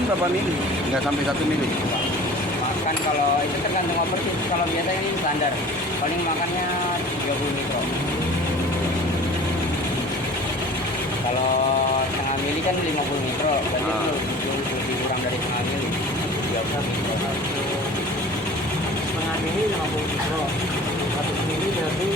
makan berapa mili? Nggak sampai 1 mili. Makan kalau itu tergantung overfeed. Kalau biasa ini standar. Paling makannya 30 mikro. Kalau setengah mili kan 50 mikro. Berarti itu lebih kurang dari setengah mili. 30 mikro. Setengah mili 50 mikro. 1 mili berarti